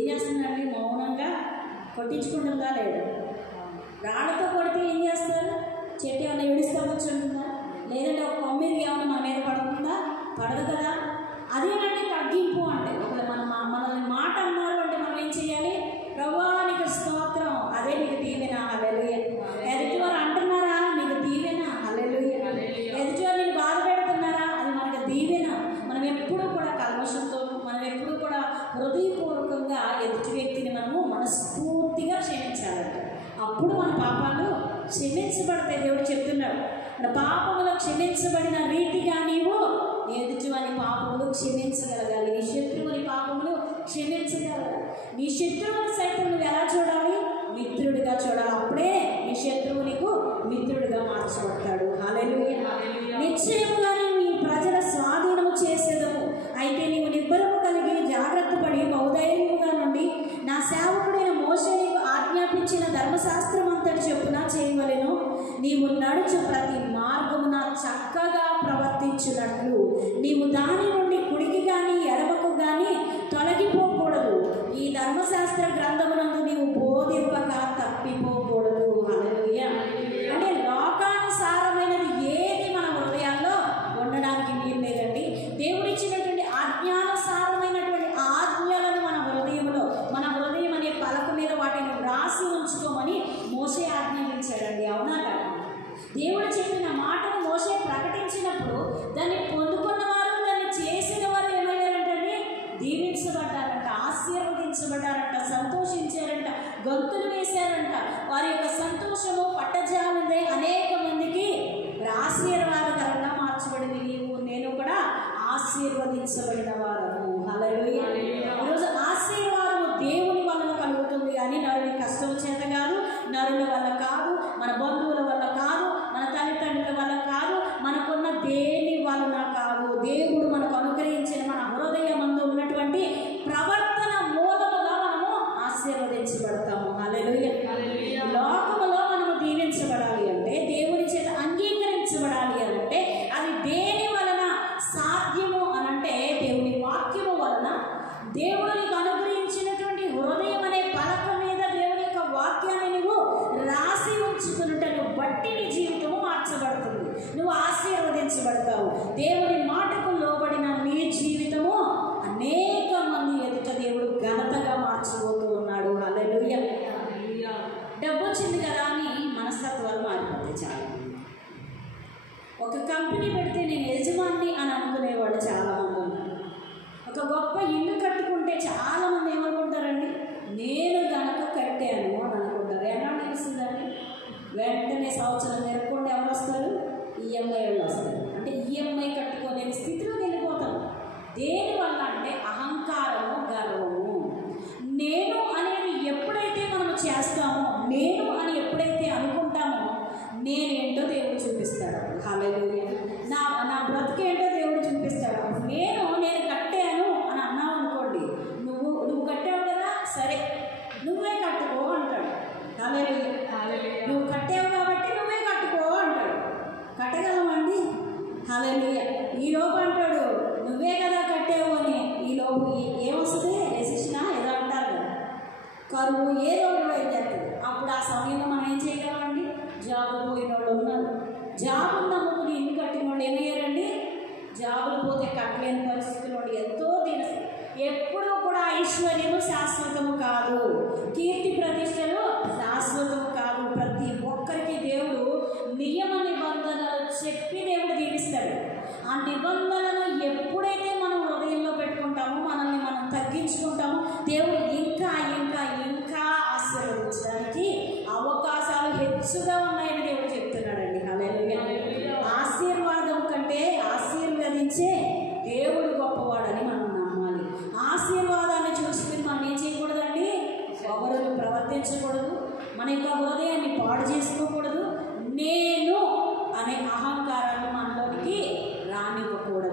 ఏం చేస్తుందండి? మౌనంగా కొట్టించుకుంటుందా లేదా? రాళ్ళతో కొడితే ఏం చేస్తారు? చెట్టు ఏమైనా ఏడుస్తూ కూర్చుంటుందా? లేదంటే ఒక కొమ్మికి ఏమైనా మన మీద పడుతుందా? పడదు కదా. అదేనండి తగ్గింపు అంటే. ఒకవేళ మనల్ని మాట అన్నారు అంటే మనం ఏం చేయాలి? ప్రభువా నీకు స్తోత్రం, అదే నీకు దీవెన, హల్లెలూయా. ఎదుటివారు అంటున్నారా? నీకు దీవెన, హల్లెలూయా. ఎదుటివారు నేను బాధ పెడుతున్నారా? అది మనకు దీవెన. మనం ఎప్పుడూ కూడా కల్మషంతో, మనం ఎప్పుడూ కూడా హృదయపూర్వకంగా ఎదుటి వ్యక్తిని మనము మనస్ఫూర్తిగా క్షమించాలంట. అప్పుడు మన పాపాలు క్షమించబడతాయి. దేవుడు చెప్తున్నాడు, పాపములు క్షమించబడిన రీతిగా నీవు ఎదుటివాని పాపములు క్షమించగలగాలి. నీ శత్రువుని పాపములు క్షమించగలగాలి. నీ శత్రువుని సైతం నువ్వు ఎలా చూడాలి? మిత్రుడిగా చూడాలి. అప్పుడే నీ శత్రువు నీకు మిత్రుడిగా మార్చబడతాడు. హల్లెలూయా. నిశ్చయముగా నీవు ఈ ప్రజల స్వాధీనము చేసేదము. అయితే నీవు నిబ్బరము కలిగి జాగ్రత్త పడి బహుధైర్యముగా నుండి నా సేవకుడైన మోషే నీకు ఆజ్ఞాపించిన ధర్మశాస్త్రం అంతటి చెప్పున చేయవలెను. నీవు నడుచు ప్రతి మార్గమున చక్కగా ప్రవర్తించున్నట్లు నీవు దాని నుండి కుడికి కానీ ఎడమకు కానీ తొలగిపోకూడదు. ఈ ధర్మశాస్త్ర గ్రంథమునందు నీవు బోధింపక తప్పిపోకూడదు. హల్లెలూయా. అంటే లోకానుసారమైనది ఏది మన హృదయాల్లో ఉండడానికి వీలు లేదండి. దేవుడిచ్చినటువంటి ఆజ్ఞానుసారమైనటువంటి ఆజ్ఞలను మన హృదయంలో, మన హృదయం అనే పలక మీద వాటిని వ్రాసి ఉంచుకోమని మోషే ఆజ్ఞాపించాడండి. అవునా కదా? దేవుడు చెప్పిన మాటను మోషే ప్రకటించినప్పుడు దాన్ని పొందుకున్న వారు, దాన్ని చేసిన వారు ఏమయ్యారంటే దీవించబడ్డారంట, ఆశీర్వదించబడ్డారంట, సంతోషించారంట, గంతులు వేశారంట. వారి యొక్క సంతోషము పట్టజాలదే అనేక మందికి ఆశీర్వాదకరంగా మార్చబడింది. నీవు నేను కూడా ఆశీర్వదించబడిన వారము. హల్లెలూయా. ఈరోజు ఆశీర్వాదము దేవుని వలన కలుగుతుంది కానీ నరుని కష్టం చేత కాదు, నరుల వల్ల కాదు, మన బంధువుల వల్ల కాదు, మన తల్లిదండ్రుల వల్ల కాదు, మనకున్న దేని వలన కాదు. దేవుడు మనకు అనుగ్రహించిన మన హృదయమందు ఉన్నటువంటి ప్రవర్తన మూలముగా మనము ఆశీర్వదించబడతాము. హల్లెలూయా. లోకములో మనము దీవించబడాలి అంటే, దేవుని చేత అంగీకరించబడాలి అంటే అది దేని వలన సాధ్యము అనంటే దేవుని వాక్యము వలన. దేవుడు నీకు అనుగ్రహించినటువంటి హృదయం అనే పలక మీద దేవుని యొక్క వాక్యాన్ని నువ్వు రాసి ఉంచుకున్నటను బట్టి నీ జీవితము మార్చబడుతుంది. నువ్వు ఆశీర్వదించబడతావు. దేవుని మాటకు లోబడిన నీ జీవితము అనేక మంది ఎదుట దేవుడు ఘనతగా మార్చబోతూ ఉన్నాడు. హల్లెలూయా. డబ్బు వచ్చింది కదా అని మనస్తత్వాలు మారిపోతాయి. చాలా ఒక కంపెనీ పెడితే నేను యజమాని అని అనుకునేవాళ్ళు చాలామంది ఉన్నారు. ఒక గొప్ప ఇల్లు కట్టుకుంటే చాలామంది ఏమనుకుంటారండి? నేను గనక కట్టాను అని అనుకుంటారు. ఎలా తెలుస్తుందండి? వెంటనే సంవత్సరం నెరకుండా ఎవరు వస్తారు? ఈఎంఐ వాళ్ళు వస్తారు. అంటే ఈఎంఐ కట్టుకోలేని స్థితిలో వెళ్ళిపోతాం. దేనివల్ల అంటే అహంకారము, గర్వము. నేను అనేది ఎప్పుడైతే మనము చేస్తామో, నేను అని ఎప్పుడైతే అనుకుంటామో, నేనేంటో దేవుడు చూపిస్తాడు. హల్లెలూయా. నా బ్రతికేంటో దేవుడు చూపిస్తాడు. నేను కట్టాను అని అన్నావు అనుకోండి, నువ్వు కట్టావు కదా, సరే నువ్వే కట్టుకో అంటాడు. హల్లెలూయా. నువ్వు కట్టావు కాబట్టి నువ్వే కట్టుకో అంటాడు. కట్టగలమండి? హల్లెలూయా. ఈ లోపు అంటాడు నువ్వే కదా కట్టావు అని. ఈ లోపు ఏమొస్తుంది? రెసిషనా ఏదో అంటారు కదా, కరువు ఏదో చేస్తుంది. అప్పుడు ఆ సమయంలో మనం ఏం చేయగలమండి? జాబులు పోయిన వాళ్ళు ఉన్నారు. జాబులు నమ్ముకుని ఇల్లు కట్టిన వాళ్ళు ఏమయ్యారండి? జాబులు పోతే కట్టలేని పరిస్థితులు ఎంతో దీనస్థితి. ఎప్పుడూ కూడా ఐశ్వర్యము శాశ్వతము కాదు, కీర్తి ప్రతిష్టలు శాశ్వతము కాదు. ప్రతి ఒక్కరికి దేవుడు నియమ నిబంధనలు చెప్పి దేవుడు దీవిస్తాడు. ఆ నిబంధనలను ఎప్పుడైతే మనం హృదయంలో పెట్టుకుంటామో, మనల్ని మనం తగ్గించుకుంటామో, దేవుడు ఇంకా ఇంకా ఇంకా ఆశీర్వదించడానికి అవకాశాలు హెచ్చుగా ఉన్నాయని దేవుడు చెప్తున్నాడండి. హల్లెలూయా. ఆశీర్వాదం కంటే ఆశీర్వదించే దేవుడు గొప్పవాడని మనం నమ్మాలి. ఆశీర్వాదాన్ని చూసుకుని మనం ఏం చేయకూడదండి? ఎవరు ప్రవర్తించకూడదు. మన యొక్క హృదయాన్ని పాడు చేసి